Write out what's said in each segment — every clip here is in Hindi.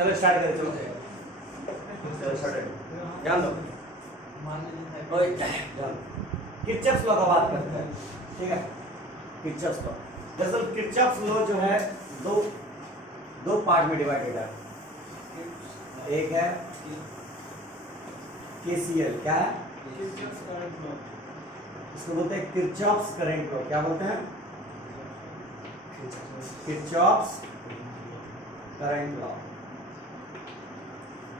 चलो स्टार्ट करें, चलो चलो स्टार्ट। ध्यान दो, किरचॉफ्स लॉ का बात करते हैं, ठीक है। किरचॉफ्स लॉ, दरअसल किरचॉफ्स लॉ जो है दो पार्ट में डिवाइडेड है। एक है केसीएल, क्या है? इसको बोलते हैं किरचॉफ्स करंट लॉ। क्या बोलते हैं? Kirchhoff's current law.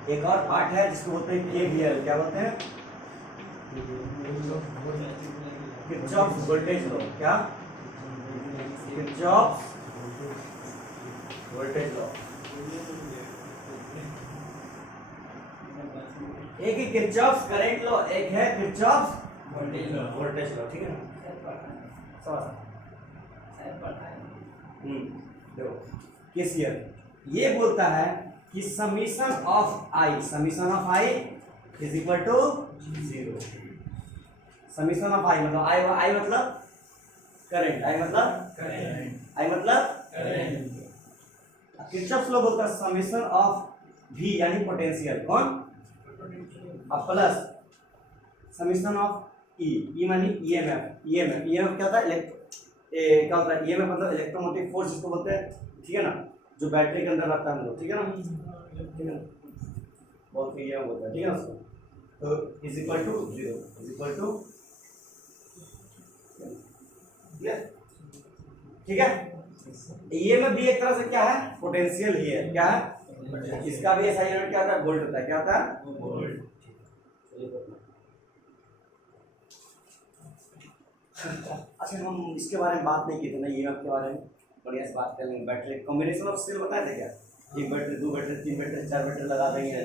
एक और पार्ट है जिसको बोलते हैं केवीएल। क्या बोलते हैं? Kirchhoff's voltage law. क्या? Kirchhoff's voltage law. एक ही किरचॉफ्स करंट लॉ, एक है किरचॉफ्स वोल्टेज लॉ, ठीक है ना? देखो केसीएल ये बोलता है कि summation of I is equal to 0। Summation of I मतलब आई मतलब करंट, आई मतलब किरचॉफ्स लॉ बोलता है समीशन ऑफ वी यानी पोटेंशियल, कौन? अब प्लस समीशन ऑफ ई मानी ईएमएफ क्या होता है? क्या होता है ईएमएफ? मतलब इलेक्ट्रोमोटिव फोर्स जिसको बोलते हैं, ठीक है ना, जो बैटरी के अंदर रहता है, ठीक है ना, ठीक है ना, बहुत ईएमएफ होता है, ठीक है ना उसको। तो is equal to 0, is equal to, ठीक है। ईएमएफ भी एक तरह से क्या है? पोटेंशियल ही है, क्या है? इसका भी ऐसा यूनिट क्या होता है? वोल्ट होता है। क्या होता है? वोल्ट। अच्छा, हम इसके बारे में बात नहीं की थी ना, ईएमएफ के बारे में बढ़िया से बात कर लेंगे। बैटरी कॉम्बिनेशन ऑफ सेल बताए थे क्या? एक बैटरी, दो बैटरी, तीन बैटरी, चार बैटरी लगा देंगे।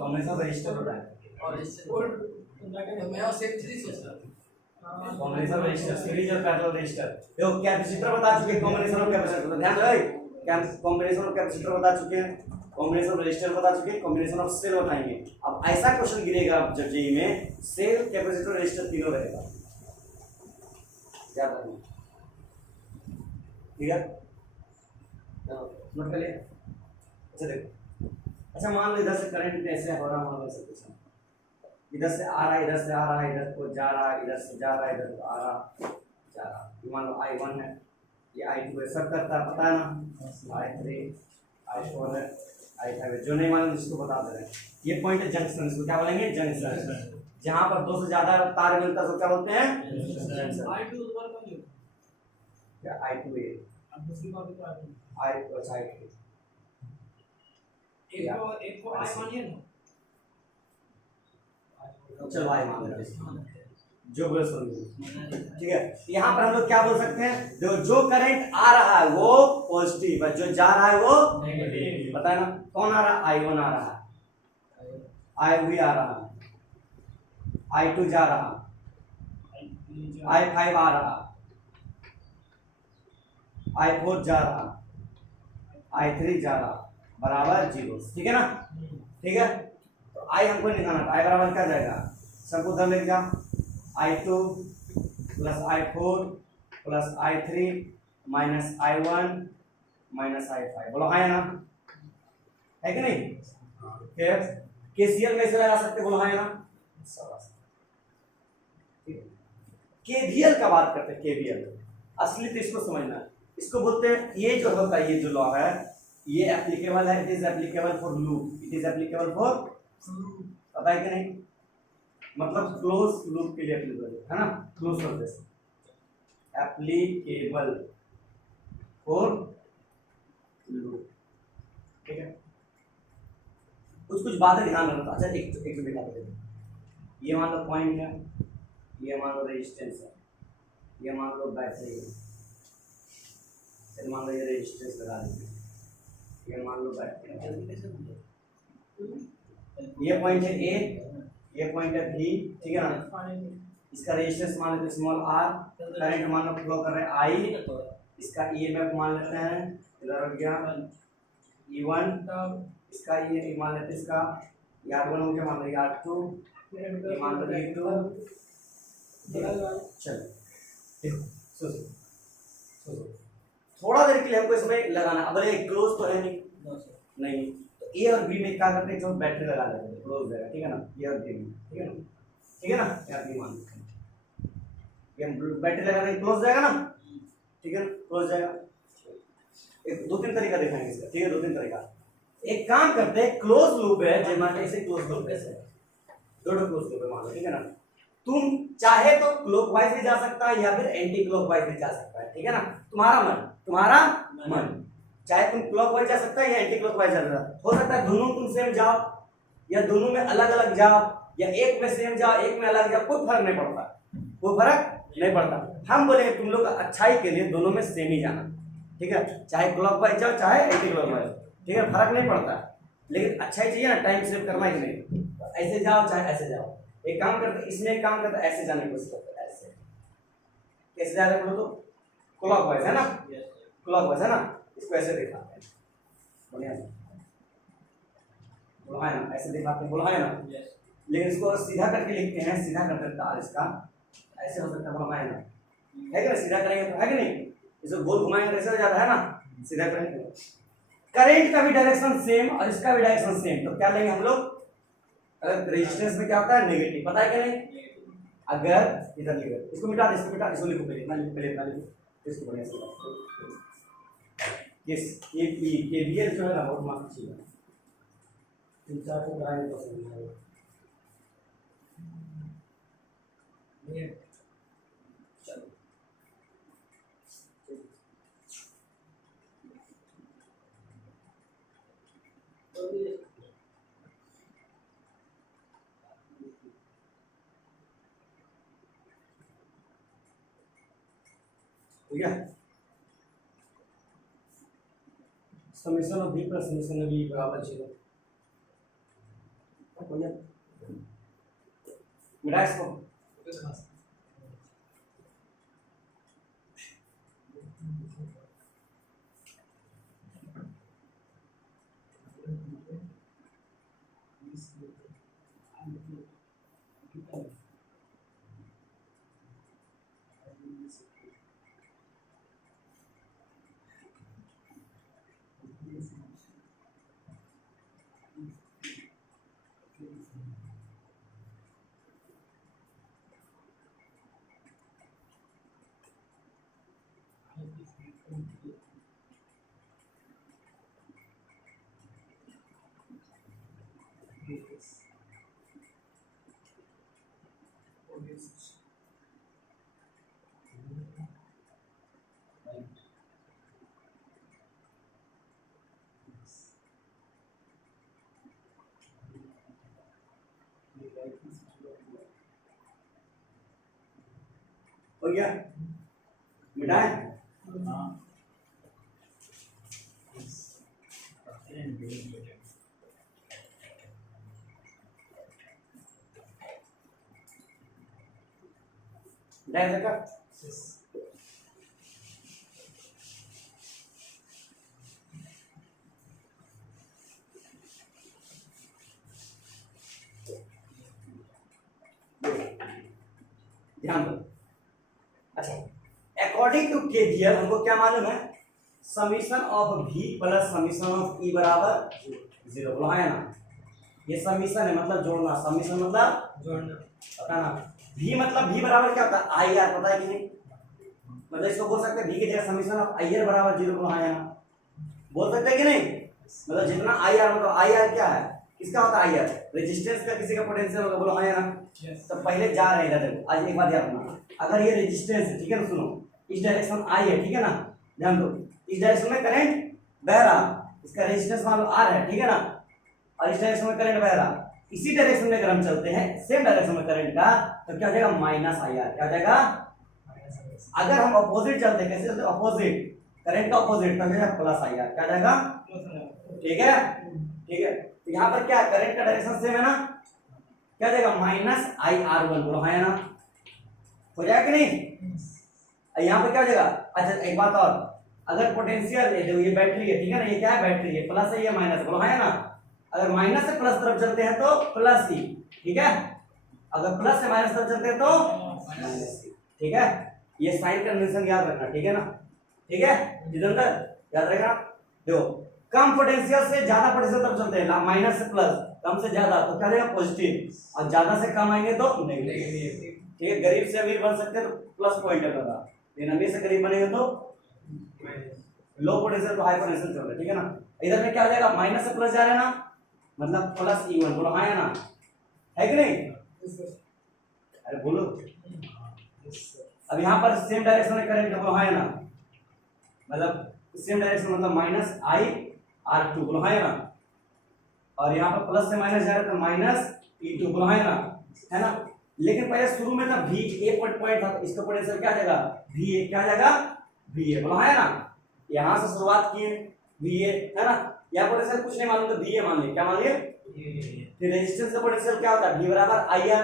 कॉम्बिनेशन रजिस्टर होता है कॉम्बिनेशन रजिस्टर, सीरीज और पैरेलल रजिस्टर। देखो कैपेसिटर बता चुके हैं, कॉम्बिनेशन ऑफ कैपेसिटर, ध्यान दो, कॉम्बिनेशन ऑफ कैपेसिटर बता चुके हैं, कॉम्बिनेशन ऑफ रजिस्टर बता चुके हैं, कॉम्बिनेशन ऑफ सेल बताएंगे। अब ऐसा क्वेश्चन गिरेगा जब जेईई में, सेल, कैपेसिटर, रजिस्टर तीनों रहेगा, क्या करेंगे? ठीक है, नोट कर लिया? अच्छा देखो, अच्छा मान लो इधर से करंट ऐसे हो रहा, मान लो ऐसे कुछ इधर से आ रहा है, इधर से आ रहा है, इधर को जा रहा है, इधर से जा रहा है, इधर को आ रहा, जा रहा। मान लो I1 है, ये I2 है, सब करता है, पता है ना, I3, I4 है, I5 है, जो नहीं मालूम जिसको बता दे रहे हैं। ये पॉइंट है जंक्शन, इसको क्या बोलेंगे? जंक्शन। जहां पर दो से ज्यादा तार मिलता है तो क्या बोलते हैं? जंक्शन। क्या I2 है? I2, अच्छा I2 एक को I मानिए ना, चलो आई मान लेते हैं, जो बोले समझो, ठीक है। यहाँ पर हम लोग क्या बोल सकते हैं? जो करंट आ रहा है वो पॉजिटिव है, जो जा रहा है वो नेगेटिव। पता है ना, कौन आ रहा है? I1 आ रहा है, I3 आ रहा है, I2 जा रहा, I5 आ रहा, I4 जा रहा, I3 जा रहा, बराबर 0, ठीक है ना? ठीक है, तो आई हमको निकालना था, आई बराबर क्या जाएगा? सबको उधर लेके जाओ, I2 plus I4 plus I3 minus I1 minus I5, बोलो हाँ या ना? है कि नहीं? फिर केसीएल कैसे लगा सकते? बोलो हाँ या ना? केवीएल का बात करते हैं, केवीएल असली तो इसको समझना, इसको बोलते हैं, ये जो होता है, ये जो लॉ है, ये एप्लीकेबल है, it is applicable for loop, it is applicable for, पता है कि नहीं? मतलब क्लोज लूप के लिए एप्लीकेबल है ना, close surface applicable for loop, ठीक है। कुछ बातें ध्यान रखना। अच्छा एक बिना बता, ये मान लो पॉइंट है, ये मान लो रेजिस्टेंस है, ये मान लो बैटरी है, फिर मान लो ये रेजिस्टेंस लगा दीजिए, ये मान लो बैटरी है, ये पॉइंट है ए, ये पॉइंट है बी, ठीक है ना। इसका रेजिस्टेंस मान लेते हैं स्मॉल आर, करंट मान लो फ्लो कर रहे हैं आई, इसका ईएमएफ मान लेते हैं, इधर हो गया E1, इसका ये मान लेते हैं, इसका R1 हो गया, मान लो R2, ये मान लो E2, चलो देखो सोचो थोड़ा देर के लिए हमको इसमें लगाना। अब अरे क्लोज तो है नहीं, नहीं, तो ए और बी में क्या करते हैं, जो बैटरी लगा लेते हैं, क्लोज रहेगा, ठीक है ना, ये और बी में, ठीक है ना, ठीक है ना, यार बी मान ये बैटरी लगा देंगे, क्लोज जाएगा ना, ठीक है, क्लोज जाएगा। एक दो तीन तरीका दिखाएंगे इसका, ठीक है, दो तीन तरीका। एक काम करते हैं, क्लोज लूप है, जैसे मान लो इसे क्लोज लूप है, दोनों क्लोज लूप है मान लो, ठीक है ना, तुम चाहे तो क्लॉकवाइज भी जा सकता है या फिर एंटी क्लॉकवाइज भी जा सकता है, ठीक है ना, तुम्हारा मन, तुम्हारा मन, चाहे तुम क्लॉकवाइज जा सकता है या एंटी क्लॉकवाइज जा सकता है, हो सकता है दोनों तुम सेम जाओ या दोनों में अलग अलग जाओ या एक में सेम जाओ एक में अलग जाओ, कोई फर्क नहीं पड़ता, कोई फर्क नहीं पड़ता। हम बोले तुम लोग अच्छाई के लिए दोनों में सेम ही जाना, ठीक है, चाहे क्लॉकवाइज जाओ चाहे एंटी क्लॉकवाइज, ठीक है, फर्क नहीं पड़ता, लेकिन अच्छाई चाहिए ना, टाइम सेव करना ही नहीं, ऐसे जाओ चाहे ऐसे जाओ। एक काम करते, इसमें एक काम करते, ऐसे जाने की कोशिश करते, ऐसे कैसे जा रहे बोलो तो क्लॉकवाइज है ना, क्लॉकवाइज है ना, इसको ऐसे दिखाते हैं, बढ़िया से बोला है ना, ऐसे दिखाते हैं, बोला है ना, लेकिन इसको सीधा करके लिखते हैं, सीधा कर देता है इसका, ऐसे हो सकता है, बोला है ना, है कि नहीं, सीधा करेंगे तो है कि नहीं, इसको गोल घुमाएंगे तो ऐसे हो जाता है ना, सीधा करेंगे। करंट का भी डायरेक्शन सेम और इसका भी डायरेक्शन सेम, तो क्या लेंगे हम लोग, अगर रेजिस्टेंस में क्या होता है नेगेटिव, पता है क्या नहीं, अगर इधर लिखो, इसको मिटा दे, इसको मिटा, इसको लिखो पहले, इतना लिखो, पहले इतना लिखो, इसको बढ़िया से ये केवीएल जो है ना बहुत मस्त चीज है, तीन चार को कराएंगे तो समझ आएगा। चलो ठीक है, summation of v plus summation of v बराबर 0, हो गया, मिला इसको, हो गया, मिटाए, मिटाए देखा, ध्यान दो। अच्छा, अकॉर्डिंग टू केवीएल हमको क्या मालूम है, summation of v plus summation of e बराबर 0, बोला है ना, ये समीशन है मतलब जोड़ना, समीशन मतलब जोड़ना, पता ना, v मतलब v बराबर क्या होता है आई आर, पता है कि नहीं, मतलब इसको बोल सकते हैं v की जगह समीशन ऑफ आई आर बराबर 0, बोला है ना, बोल सकते हैं कि नहीं, मतलब जितना आई आर, मतलब आई आर क्या है, किसका होता है आई आर, रेजिस्टेंस का किसी का पोटेंशियल होगा, बोला है ना, तो पहले जा रहे हैं इधर, आज एक बात याद रखना, अगर ये रेजिस्टेंस है, ठीक है ना, सुनो, इस डायरेक्शन आई है, ठीक है ना, ध्यान दो, इस डायरेक्शन में करंट बह रहा, इसका रेजिस्टेंस मान लो आर है, ठीक है ना, और इस डायरेक्शन में करंट बह रहा, इसी डायरेक्शन में अगर हम चलते हैं सेम डायरेक्शन में करंट का, तो क्या हो जाएगा माइनस आई आर, क्या हो जाएगा, अगर हम अपोजिट चलते हैं, कैसे चलते हैं अपोजिट, करंट का अपोजिट, तो क्या प्लस आई आर, क्या जाएगा, ठीक है, ठीक है, तो यहाँ पर क्या करंट का डायरेक्शन सेम है ना, क्या जाएगा माइनस आई आर वन, बोलो है ना, हो जाएगा कि नहीं, यहाँ पे क्या हो जाएगा। अच्छा एक बात और, अगर पोटेंशियल ये बैटरी है, ठीक है ना, ये क्या है बैटरी है, प्लस है या माइनस, बोलो है ना, अगर माइनस से प्लस तरफ चलते हैं तो प्लस ही, ठीक है, अगर प्लस से माइनस तरफ चलते हैं तो माइनस ही, ठीक है, ये साइन कन्वेंशन याद रखना, ठीक है ना, ठीक है जितेंद्र, याद रहेगा। देखो कम पोटेंशियल से ज्यादा पोटेंशियल तब चलते हैं, माइनस से प्लस, कम से ज्यादा तो क्या देगा पॉजिटिव, और ज्यादा से कम आएंगे तो नेगेटिव। ठीक है, गरीब से अमीर बन सकते हैं तो प्लस पॉइंट है लगा, लेकिन अमीर से गरीब बनेंगे तो लो पोटेंशियल तो हाई पोटेंशियल चल रहा है। ठीक है ना, इधर में क्या हो जाएगा, माइनस से प्लस जा रहे हैं ना, मतलब प्लस E1 बोलो हाँ है ना, है कि नहीं, अरे बोलो। अब यहाँ पर सेम डायरेक्शन में करंट बोलो हाँ है ना, मतलब सेम डायरेक्शन मतलब माइनस I/R2 बोलो हाँ है ना, और यहाँ पर प्लस से माइनस जा रहा है तो माइनस E2 बोलो हाँ है ना, है ना। लेकिन पहले शुरू में था VA पॉइंट था, तो इसका पोटेंशियल क्या जाएगा, VA क्या जाएगा, VA बोलो हाँ है ना। यहाँ से शुरुआत किए VA है ना, यहाँ पोटेंशियल कुछ नहीं मालूम तो VA मान लिया, क्या मान लिया, फिर रेजिस्टेंस का पोटेंशियल क्या होता है, V बराबर IR,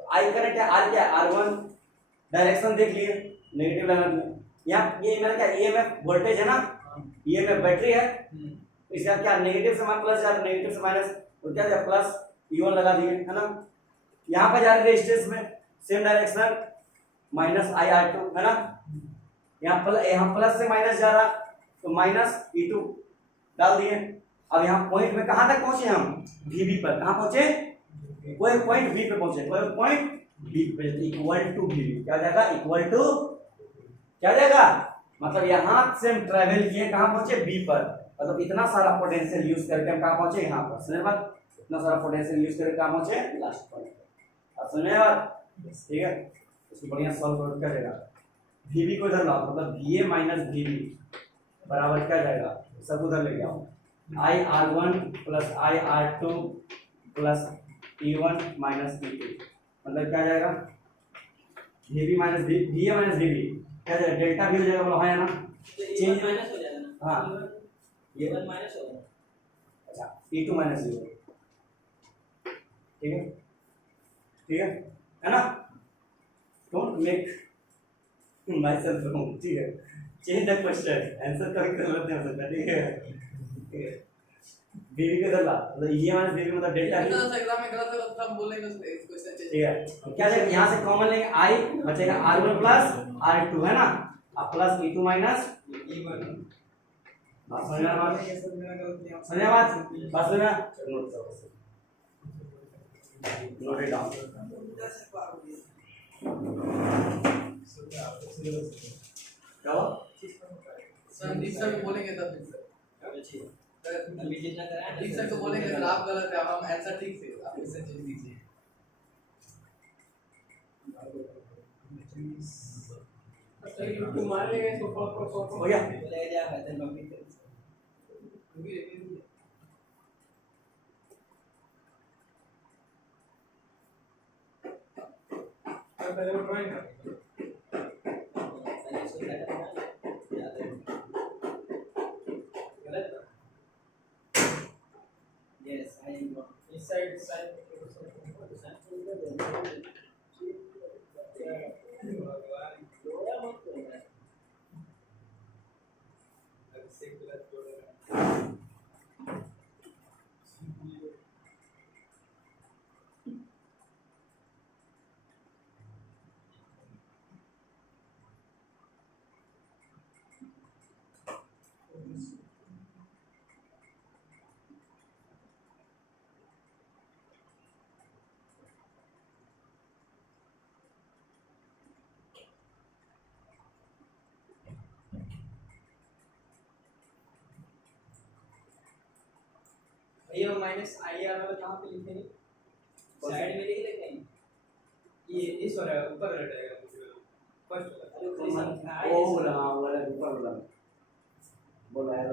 I करेक्ट है, R क्या है R1, डायरेक्शन देख लिए नेगेटिव लाइन में, यहाँ ये मेरा क्या EMF वोल्टेज है ना, EMF बैटरी है, इसका क्या नेगेटिव से प्लस जा रहा है, नेगेटिव से माइनस, तो क्या जाए प्लस E1 लगा दिए है ना। यहाँ पर जा रहे रेजिस्टेंस में सेम डायरेक्शन माइनस IR2 है ना, यहाँ प्लस से माइनस जा रहा तो माइनस E2 डाल दिए। अब यहाँ पॉइंट में कहां तक पहुंचे हम, VB पर, कहां पहुंचे, कोई पॉइंट B पे पहुंचे, कोई पॉइंट B पे, इक्वल टू VB क्या जाएगा, इक्वल टू क्या जाएगा, मतलब यहां से हम ट्रेवल किए कहां पहुंचे B पर, मतलब इतना सारा पोटेंशियल यूज करके हम कहां पहुंचे, यहां पर, समझ बात, इतना सारा पोटेंशियल यूज करके कहां पहुंचे, लास्ट पॉइंट पर, आप समझे बात, ठीक है। इसको बढ़िया सॉल्व कर जाएगा, VB को इधर लाओ, मतलब VA माइनस VB बराबर क्या जाएगा, सब उधर लेके आओ, IR1 plus IR2 plus E1 minus E2, मतलब क्या जाएगा, VB minus VA minus VB क्या जाएगा, डेल्टा भी हो जाएगा, बोलो हाँ ना, चेंज माइनस हो जाएगा ना, हाँ ये माइनस हो जाएगा, अच्छा E2 माइनस E1, ठीक है, ठीक है ना, डोंट मेक myself wrong, ठीक है, चेंज द क्वेश्चन, आंसर कभी गलत नहीं हो सकता, ठीक है। बीवी के दला मतलब ये माइनस बीवी मतलब डेल्टा भी, तो एग्जाम में गलत है तब बोलेंगे उस क्वेश्चन चेंज, ठीक है। क्या जाएगा, यहां से कॉमन लेंगे I बचेगा R1 प्लस R2 है ना, अब प्लस E2 माइनस E1, बात समझ में आ रही है, समझ बात, बस में नोट इट डाउन, क्या संदीप सर को बोलेंगे तब अभी जितना कराया संदीप सर को बोलेंगे सर आप गलत है, हम आंसर ठीक से आप इससे चेंज कीजिए, मान लेंगे इसको हो गया, ले जा बेहतर मम्मी पहले वो ड्राइंग कर yes I am inside side ये माइनस IR वाला कहाँ पे लिखेंगे, साइड में लिख देते हैं, ये इस वाला ऊपर रहेगा फर्स्ट वाला, ओ बोला हाँ वाला ऊपर वाला बोला है,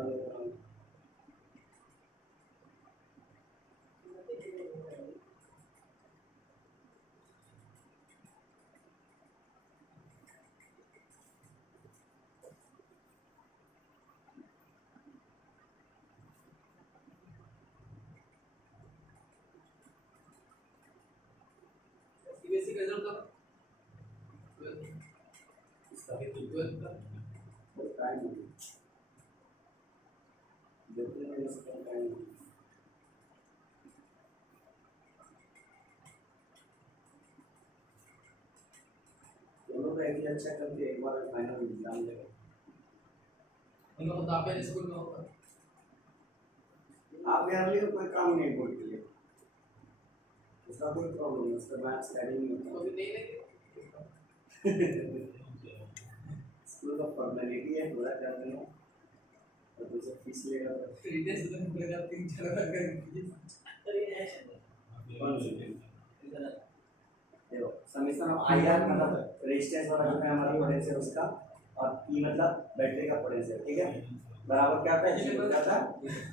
बेसिक रिजल्ट का इसका भी 12 का टाइम देखते हैं इसका टाइम, दोनों का एक अच्छा करके एक बार फाइनल एग्जाम देगा। उनको तो आप स्कूल में होगा। आप यार लिए कोई काम नहीं बोल के लिए उसका कोई प्रॉब्लम नहीं, उसका मैथ्स स्टडी नहीं होता। अभी नहीं लेंगे स्कूल का फॉर्मेलिटी है, पूरा कर देना और दूसरा फीस लेगा तो रिटेस्ट तो मिलेगा 3-4 लाख का। कौन सी देखो समीकरण आईआर मतलब रेजिस्टेंस वाला जो है हमारा पोटेंशियल उसका, और ई मतलब बैटरी का पोटेंशियल, ठीक है। बराबर क्या था, ये क्या था,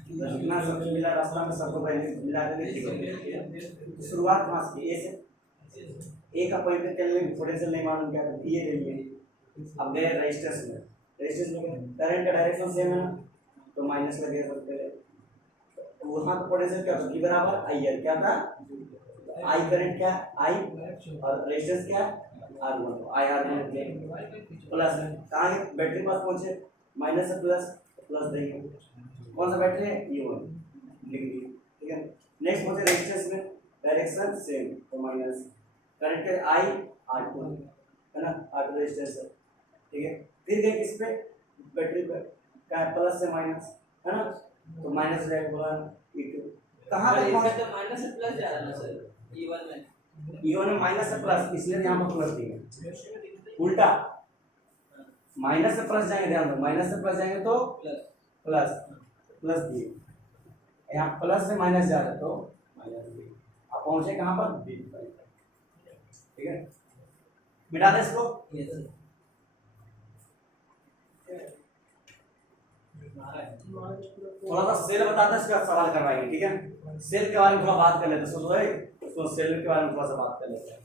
जितना सब मिला रास्ता में सबको पहले मिला के लिख दो। शुरुआत कहां से, ए से, ए का पॉइंट पे चलने पोटेंशियल नहीं मालूम क्या था, ये ले लिए। अब गए रेजिस्टेंस में, रेजिस्टेंस में करंट का डायरेक्शन सेम है ना, तो माइनस लगेगा सबसे पहले। तो वहां का पोटेंशियल क्या था, बी बराबर आई आर, क्या था आई करंट क्या आई और रेजिस्टेंस क्या R1, आई R1 प्लस कहाँ है बैटरी पास पहुंचे माइनस से प्लस, प्लस देंगे कौन सा बैटरी है E1 लिख दिए, ठीक है। नेक्स्ट पहुंचे रेजिस्टेंस में, डायरेक्शन सेम तो माइनस, करंट है I R2 है ना, R2 रेजिस्टेंस है, ठीक है। फिर गए किस पे, बैटरी पे, क्या प्लस से माइनस है ना, तो माइनस रहेगा E2 कहाँ तक पहुंचे, तो माइनस से प्लस जा रहा है ना सर E1 में माइनस से प्लस, इसलिए यहाँ पर प्लस दिए, उल्टा माइनस से प्लस जाएंगे, ध्यान दो माइनस से प्लस जाएंगे तो प्लस, प्लस दिए, यहाँ प्लस से माइनस जा रहा है तो माइनस दिए। आप पहुंचे कहाँ पर बी, ठीक है। मिटा दे इसको, थोड़ा सा सेल बताते इसका सवाल करवाएंगे, ठीक है। सेल के बारे में थोड़ा बात कर लेते हैं, तो सेल के बारे में थोड़ा सा बात कर लेते हैं।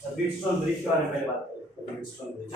व्हीटस्टोन ब्रिज के बारे में पहले बात कर लेते हैं। व्हीटस्टोन ब्रिज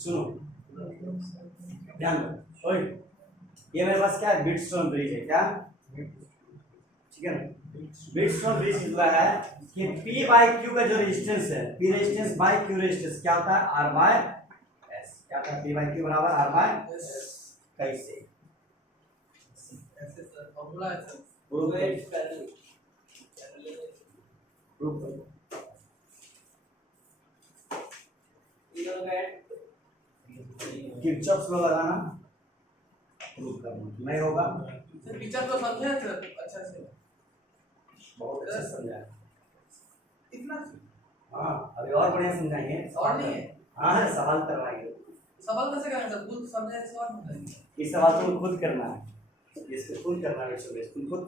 सुनो ध्यान दो, ओए ये मेरे पास क्या है, व्हीटस्टोन ब्रिज है, क्या ठीक है ना। व्हीटस्टोन ब्रिज जो है कि P बाय Q का जो रेजिस्टेंस है, P resistance bye Q resistance क्या होता है, R बाय S, क्या होता है P बाय Q बराबर R बाय S। कैसे ऐसे सर फॉर्मूला है सर, प्रूफ किरचॉफ लॉ लगाना, प्रूफ करना नहीं होगा, सर पिक्चर तो समझे सर अच्छा से, बहुत अच्छा समझा है इतना हाँ, अभी और बढ़िया समझाएंगे, और नहीं है हाँ सवाल करवाएंगे। सवाल कैसे करें सर, खुद समझे सवाल बताइए। ये सवाल तुम खुद करना है, इसको खुद करना है, तुम खुद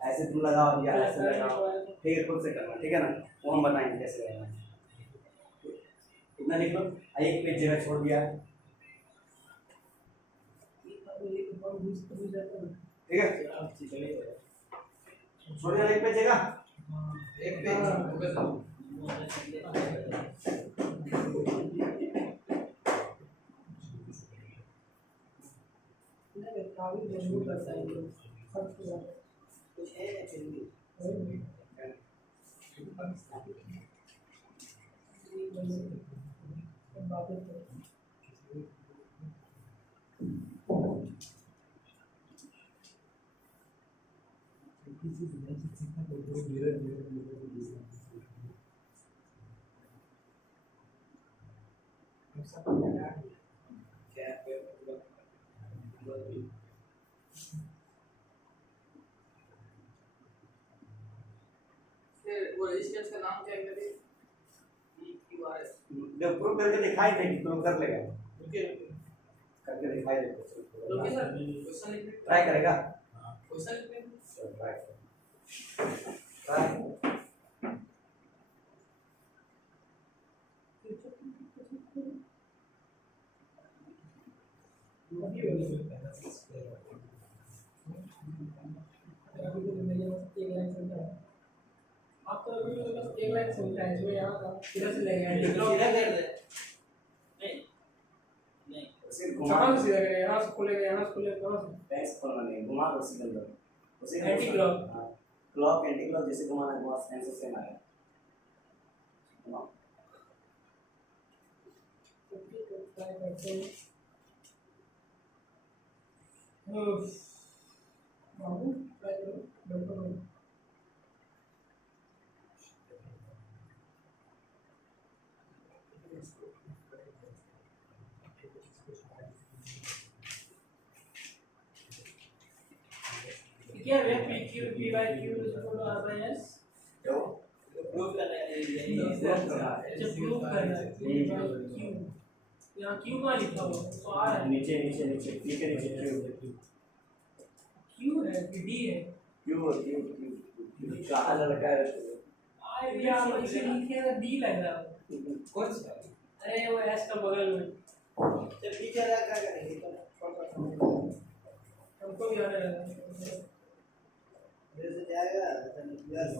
ऐसे तुम लगाओ या ऐसे लगाओ, ठीक है खुद से करना, ठीक है ना, वो हम बताएंगे कैसे करना है। इतना लिख लो, एक पेज जगह छोड़ दिया, ठीक है छोड़ दिया एक पेज जगह, एक पेज हो गया सर। कुछ है जल्दी क्या है? फिर वो रेजिस्टेंस का नाम क्या है मेरे? EQRS। जब प्रूव करके दिखाई देगी तो कर लेगा, ओके करके दिखाई दे ओके सर, क्वेश्चन लिख लेते ट्राई करेगा। क्वेश्चन लिख लेते ट्राई ट्राई आपको अभी तो बस एक लाइन सुनता है जो यहाँ का सीधा से लेंगे सीधा कर दे। नहीं उसे घुमा कहाँ से सीधा करेंगे यहाँ से खोलेंगे कहाँ से बेस खोलना नहीं, घुमा दो उसी के अंदर, उसी anti clock. Clock anti clock जैसे घुमाना है घुमा, सेंसर से ना है घुमाओ। ट्राई करते हैं। बाबू ट्राई करो बिल्कुल क्या है PQ PYQ is equal to R by S जो प्रूफ करना है यही जब प्रूफ करना है PYQ यहाँ Q का लिखा हुआ तो R है नीचे नीचे नीचे ठीक है, नीचे Q है कि D है क्यू कहाँ लड़का है आई यहाँ इसे लिखे तो D लग रहा है कौन सा? अरे वो S का बगल में जब टीचर क्या करेंगे? हमको भी आने लगा जैसे जाएगा plus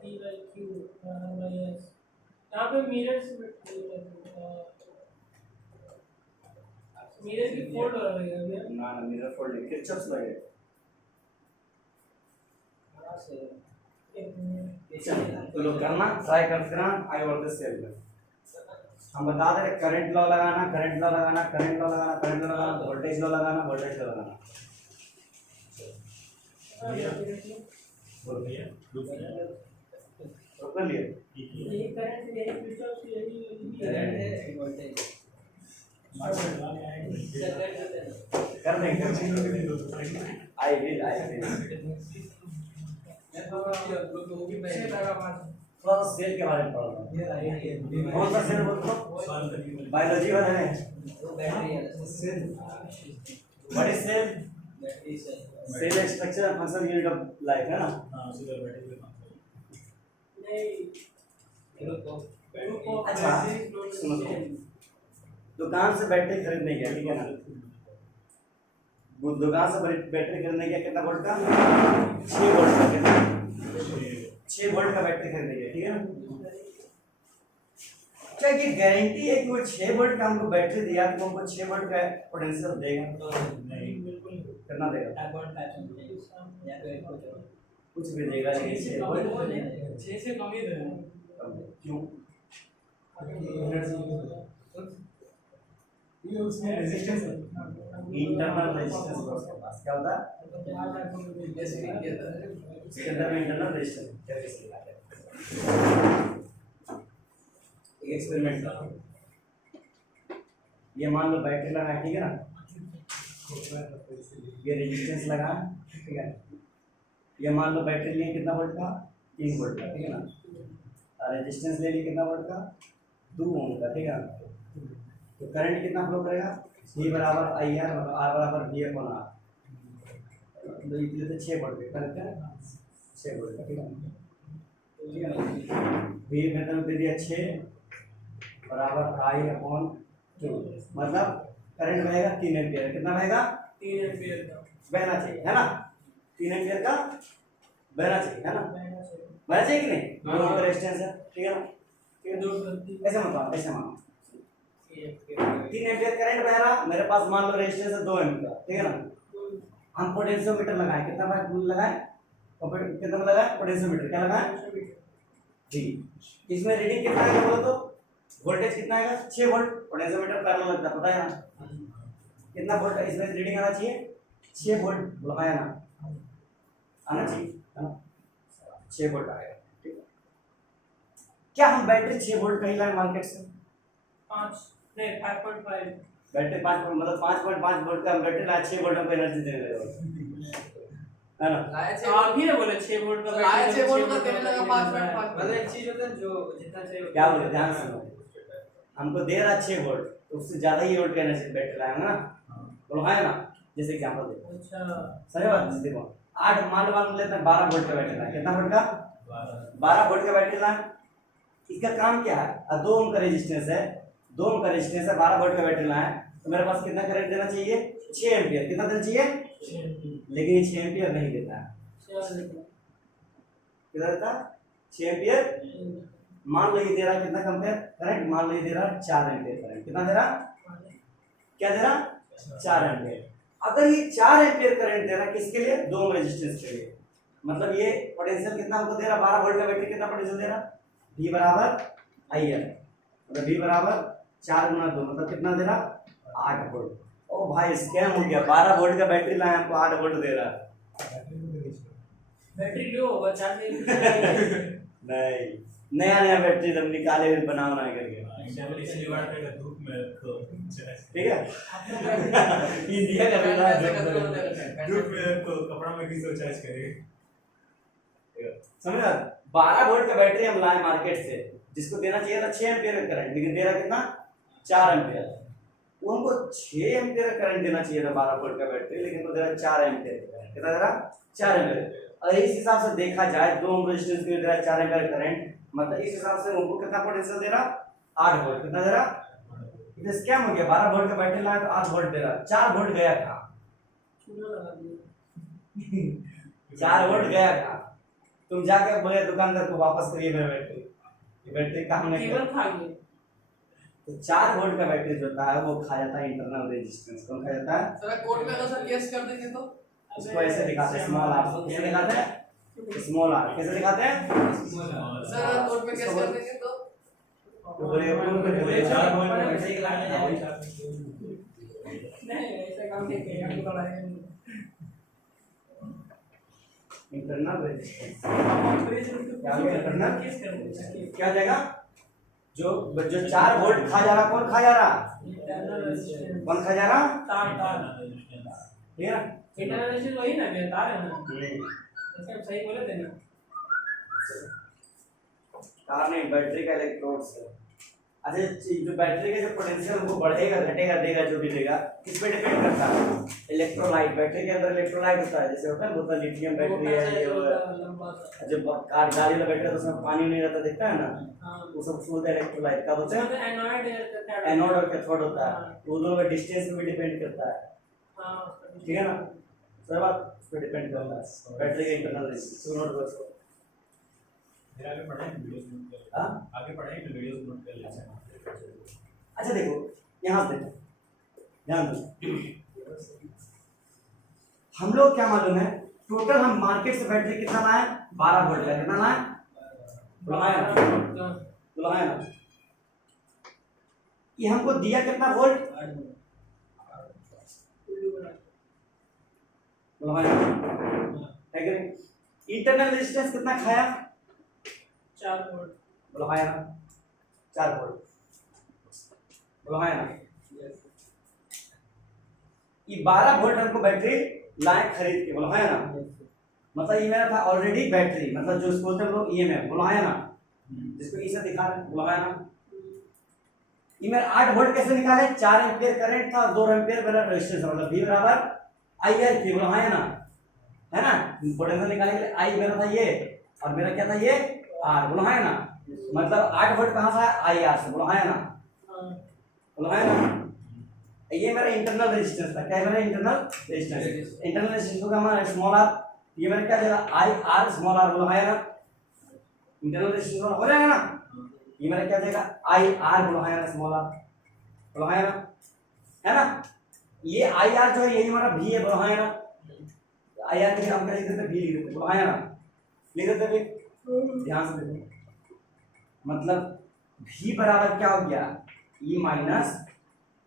PYQ R by S यहाँ पे मिरर्स मिरर की फोल्ड हो रही है अभी ना ना मिरर फोल्ड किरचॉफ्स लगे तो लोग करना ट्राई करते रहना, आई वर्क दिस सेल हम बता दे रहे करंट लॉ लगाना, करंट लॉ लगाना, करंट लॉ लगाना, करंट लॉ लगाना, वोल्टेज लॉ लगाना, वोल्टेज लॉ लगाना। तो कर लिया ये करंट यही किरचॉफ से यही करंट है वोल्टेज कर देंगे आई विल से लगा पास थोड़ा सा सेल के बारे में पढ़ा था। कौन सा सेल बोलते हो? बायोलॉजी वाला है। What is cell? Cell structure and function unit of life है ना। अच्छा सुनो दुकान से बैटरी खरीदने गया ठीक है ना, दुकान से बैटरी खरीदने गया कितना वोल्ट का 6 वोल्ट का, कितना 6 वोल्ट का बैटरी खरीदने गया ठीक है ना। क्या ये गारंटी है कि वो 6 वोल्ट का हमको बैटरी दिया तो हमको 6 वोल्ट का पोटेंशियल देगा? नहीं बिल्कुल कितना देगा, कुछ भी देगा लेकिन 6 वोल्ट 6 से कम ही देगा क्यों? ये उसमें रेजिस्टेंस है इंटरनल रेजिस्टेंस उसके पास क्या होता है उसके अंदर में इंटरनल रेजिस्टेंस कैपेसिटी आता है। एक एक्सपेरिमेंट करो, ये मान लो बैटरी लगा है ठीक है ना, ये रेजिस्टेंस लगा ठीक है, ये मान लो बैटरी लिए कितना वोल्ट का 3 वोल्ट का ठीक है ना, और रेजिस्टेंस ले लिए कितना वोल्ट का 2 ओम का ठीक है ना। तो करंट कितना फ्लो करेगा V बराबर आई आर आर बराबर डी अपॉन आर, तो ये तो 6 वोल्ट का करंट है 6 वोल्ट का ठीक है ना। V मतलब दे दिया 6 बराबर आई अपॉन 2, मतलब करंट बहेगा 3 एम्पियर, कितना बहेगा 3 एम्पीयर का बहना चाहिए है ना, 3 एम्पियर का बहना चाहिए है ना, बहना चाहिए कि नहीं, दो रेजिस्टेंस है ठीक है ना, ठीक है ऐसे मत मानो ऐसे मानो 3 एम्पियर करंट बह रहा, मेरे पास मान लो रेजिस्टेंस है 2 ओम का ठीक है ना, हम पोटेंशियोमीटर लगाए कितना बार लगाए, कितना लगाए पोटेंशियोमीटर क्या लगाए जी, इसमें रीडिंग कितना है बोलो तो वोल्टेज कितना आएगा 6 वोल्ट, पोटेंशियोमीटर पैरेलल लगता है, पता है ना कितना वोल्ट इसमें रीडिंग आना चाहिए 6 वोल्ट, बोला है ना आना चाहिए है ना 6 वोल्ट आएगा। ठीक है, क्या हम बैटरी 6 वोल्ट कहीं लाए मार्केट से? 5.5 बैटरी 5 मतलब 5.5 वोल्ट का बैटरी लाए, 6 वोल्ट हमको एनर्जी दे रहे हो है ना। लाया छे आप ही ने बोले 6 वोल्ट का लाया बैटरी 6 वोल्ट का का देने लगा 5.5 मतलब एक चीज होता है जो जितना चाहिए क्या बोले ध्यान से सुनो, हमको दे रहा 6 वोल्ट तो उससे ज्यादा ही वोल्ट का एनर्जी बैटरी लाएंगे ना, बोलो है ना। जैसे एग्जांपल देखो, अच्छा सही बात है, देखो 8 मान लेते हैं 12 वोल्ट का बैटरी लाए, कितना वोल्ट का 12 वोल्ट का बैटरी लाए। इसका काम क्या है, 2 ओम का रेजिस्टेंस है, 2 ओम का रेजिस्टेंस है, 12 वोल्ट का बैटरी लाए तो मेरे पास कितना करंट देना चाहिए 6 एम्पियर, कितना देना चाहिए, लेकिन ये 6 एम्पियर नहीं देता है, कितना देता है 6 एम्पियर। मान लो ये दे रहा कितना कंपेयर करंट, मान लो ये दे रहा 4 एम्पियर करंट, कितना दे रहा, क्या दे रहा 4 एम्पियर। अगर ये 4 एम्पियर करंट दे रहा किसके लिए, 2 ओम रेजिस्टेंस के लिए, मतलब ये पोटेंशियल कितना हमको दे रहा 12 वोल्ट का बैटरी कितना पोटेंशियल दे रहा, V बराबर IR, मतलब V बराबर 4 गुना 2 मतलब कितना दे रहा 8 वोल्ट। ओ भाई स्कैम हो गया, 12 वोल्ट का बैटरी लाए हमको 8 वोल्ट दे रहा बैटरी लो होगा चार्ज नहीं नहीं, नया नया बैटरी जब निकाले बनाओ ना करके, धूप में रखो, ठीक है इंडिया का बिना धूप में रखो, कपड़ा में किसको चार्ज करेगा, समझा। 12 वोल्ट का बैटरी हम लाए मार्केट से, जिसको देना चाहिए था 6 एम्पियर का करंट, लेकिन दे रहा कितना 4 एम्पियर। वो हमको 6 एम्पियर का करंट देना चाहिए था 12 वोल्ट का बैटरी, लेकिन वो दे रहा 4 एम्पियर का करंट, कितना दे रहा 4 एम्पियर। अगर इस हिसाब से देखा जाए 2 ओम रेजिस्टेंस के लिए दे रहा 4 एम्पियर करंट, मतलब इस हिसाब से उनको कितना पोटेंशियल दे रहा 8 वोल्ट, कितना दे रहा, ये स्कैम हो गया। 12 वोल्ट का बैटरी लाया तो 8 वोल्ट दे रहा, 4 वोल्ट गया था, चूना लगा दिया 4 वोल्ट गया था। तुम जाके बोले दुकानदार को वापस करिए मेरा बैटरी, ये बैटरी काम नहीं केबल कर। खा गए तो 4 वोल्ट का बैटरी जो होता है वो खा जाता है इंटरनल रेजिस्टेंस, कौन खा जाता है, सर कोर्ट में अगर सर केस कर देंगे तो इसको ऐसे दिखाते हैं स्मॉल आर, कैसे दिखाते हैं स्मॉल आर, कैसे दिखाते हैं, सर अगर कोर्ट में केस कर देंगे तो तो बोले प्रूव कर बोले 4 वोल्ट का बैटरी नहीं ऐसा काम नहीं किया हम तो लाए इंटरनल रेजिस्टेंस क्या करना? केस कर क्या जाएगा, जो 4 वोल्ट खा जा रहा, कौन खा जा रहा, कौन खा जा रहा, तार तार ठीक है ना। इंटरनल रेजिस्टेंस वही ना बे तार है ना, नहीं, ऐसे हम सही बोले थे ना। तार नहीं, बैटरी का इलेक्ट्रोड्स है। अच्छा, जो बैटरी का जो पोटेंशियल वो बढ़ेगा घटेगा देगा जो भी देगा किस पे डिपेंड करता है, इलेक्ट्रोलाइट। बैटरी के अंदर इलेक्ट्रोलाइट होता है, जैसे होता है बोतल लिथियम बैटरी है, ये जब कार गाड़ी में बैठे तो उसमें पानी नहीं रहता, देखता है ना, वो सब बोलते हैं इलेक्ट्रोलाइट का, बोलते हैं एनोड और कैथोड होता है, वो दोनों का डिस्टेंस पे भी डिपेंड करता है, ठीक है ना। सब बात उस पे डिपेंड करता है बैटरी का इंटरनल रेजिस्टेंस। नोट करो, फिर आगे पढ़ेंगे वीडियोस नोट कर लेते हाँ हैं, आगे पढ़ेंगे तो वीडियोस नोट कर लेते हैं। अच्छा देखो यहाँ से देखो, ध्यान दो, हम लोग क्या मालूम है टोटल हम मार्केट से बैटरी कितना लाए 12 वोल्ट का, कितना लाए बुलाया ना, ये हमको दिया कितना वोल्ट बुलाया है कि नहीं। इंटरनल रेजिस्टेंस कितना खाया 4 वोल्ट बुलाया ना 4 वोल्ट बुलाया ना। ये 12 वोल्ट हमको बैटरी लाए खरीद के बुलाया ना, मतलब ये मेरा था ऑलरेडी बैटरी, मतलब जो इसको बोलते हैं लोग ईएमएफ बुलाया ना, जिसको इसे दिखा रहे बुलाया ना। ये मेरा 8 वोल्ट कैसे निकाले, 4 एम्पियर करंट था, 2 एम्पियर मेरा रेजिस्टेंस, मतलब V बराबर IR थी बुलाया ना, है ना। पोटेंशियल निकालने के लिए I मेरा था ये और मेरा क्या था ये R बुलाया ना, मतलब 8 वोल्ट कहाँ से आया IR से बुलाया ना, बुलाया ना। ये मेरा इंटरनल रेजिस्टेंस था, क्या है मेरा इंटरनल रेजिस्टेंस, इंटरनल रेजिस्टेंस का हमारा स्मॉल r, ये मेरा क्या देगा आई आर स्मॉल r बुलाया ना, इंटरनल रेजिस्टेंस हो जाएगा ना। ये मेरा क्या देगा आई आर बुलाया ना स्मॉल r बुलाया ना, है ना। ये आई आर जो है यही हमारा भी है बुलाया ना, आई आर के हम क्या लिख देते भी लिख देते बुलाया ना, लिख देते भी ध्यान से देखो, मतलब V बराबर क्या हो गया, E माइनस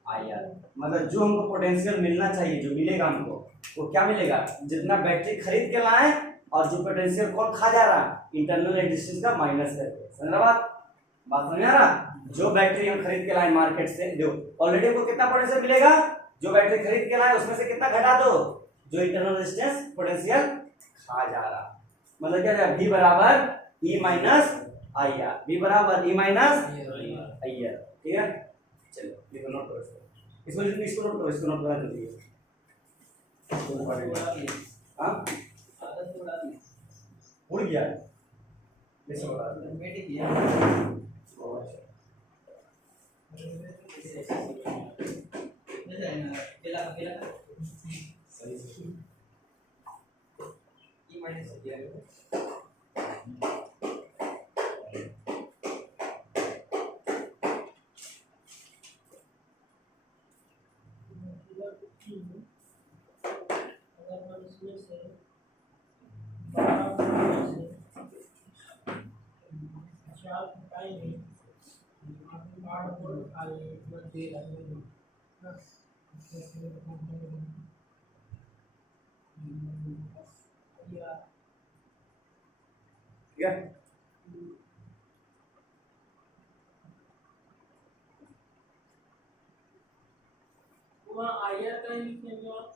आई आर। मतलब जो हमको पोटेंशियल मिलना चाहिए, जो मिलेगा हमको, वो क्या मिलेगा, जितना बैटरी खरीद के लाए और जो पोटेंशियल कौन खा जा रहा, इंटरनल रेजिस्टेंस का माइनस करके। समझ रहा बात समझ आ रहा। जो बैटरी हम खरीद के लाए मार्केट से, जो ऑलरेडी हमको कितना पोटेंशियल मिलेगा, जो बैटरी खरीद के लाए उसमें से कितना घटा दो, जो इंटरनल रेजिस्टेंस पोटेंशियल खा जा रहा। मतलब क्या है, V बराबर E minus I R, V बराबर E माइनस आई आर। ठीक है, चलो ये नोट करो इसको, इसको नोट करो, इसको नोट करना जल्दी है। हाँ उड़ गया कैसे हो रहा है। अगर हम इसमें से 12 से 4 हटाएंगे, 8 वोल्ट आए इतना दे रहे हैं ना, या ठीक है, वहाँ आईआर का ही लिखेंगे आप,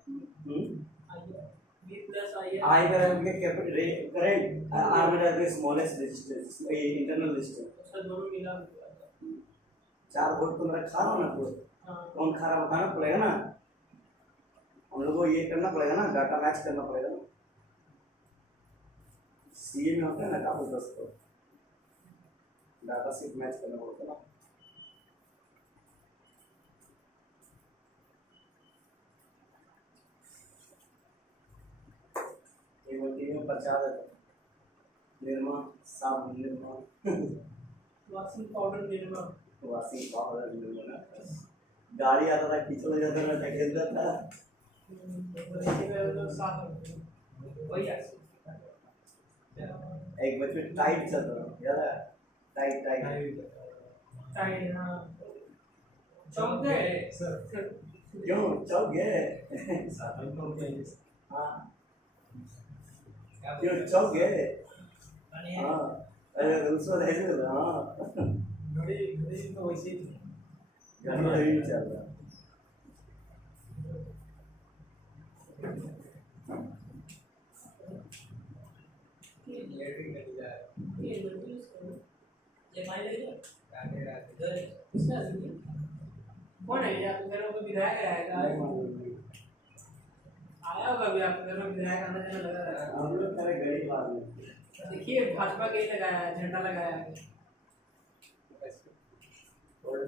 आईआर V प्लस आईआर आई बराबर क्या करंट, आर बराबर स्मॉलेस्ट रेजिस्टेंस, इंटरनल रेजिस्टेंस। उसका दोनों मिला के 4 वोल्ट तो मेरा खा रहा हूँ ना, तो हाँ कौन खा रहा बताना पड़ेगा ना, हम लोग को ये करना पड़ेगा ना, डाटा मैच करना पड़ेगा ना। सीए में होता है ना क्या बोलते हैं उसको, डाटा सीट मैच करना पड़ता है ना। में बचा देता, निर्मा साबुन, Nirma washing powder Nirma, washing powder Nirma ना। गाड़ी आता था, कीचड़ हो जाता था, ढकेल जाता। एक बच में टाइट चलता था, याद है, टाइट टाइट टाइट, हाँ चौक गए सर, क्यों चौक गए हाँ क्यों चौक गए हाँ, अरे उसको ऐसे होता हाँ, घड़ी तो वैसे ही थी। गाड़ी नहीं चल रहा। ये नोटिस करो, ये माइल है इसका कौन है, ये आपके घर में विधायक आएगा, आया होगा अभी आपके घर में विधायक आना जाना लगा रहा है। हम लोग सारे गरीब आदमी, देखिए भाजपा के ही लगाया है, झंडा लगाया है। थोड़े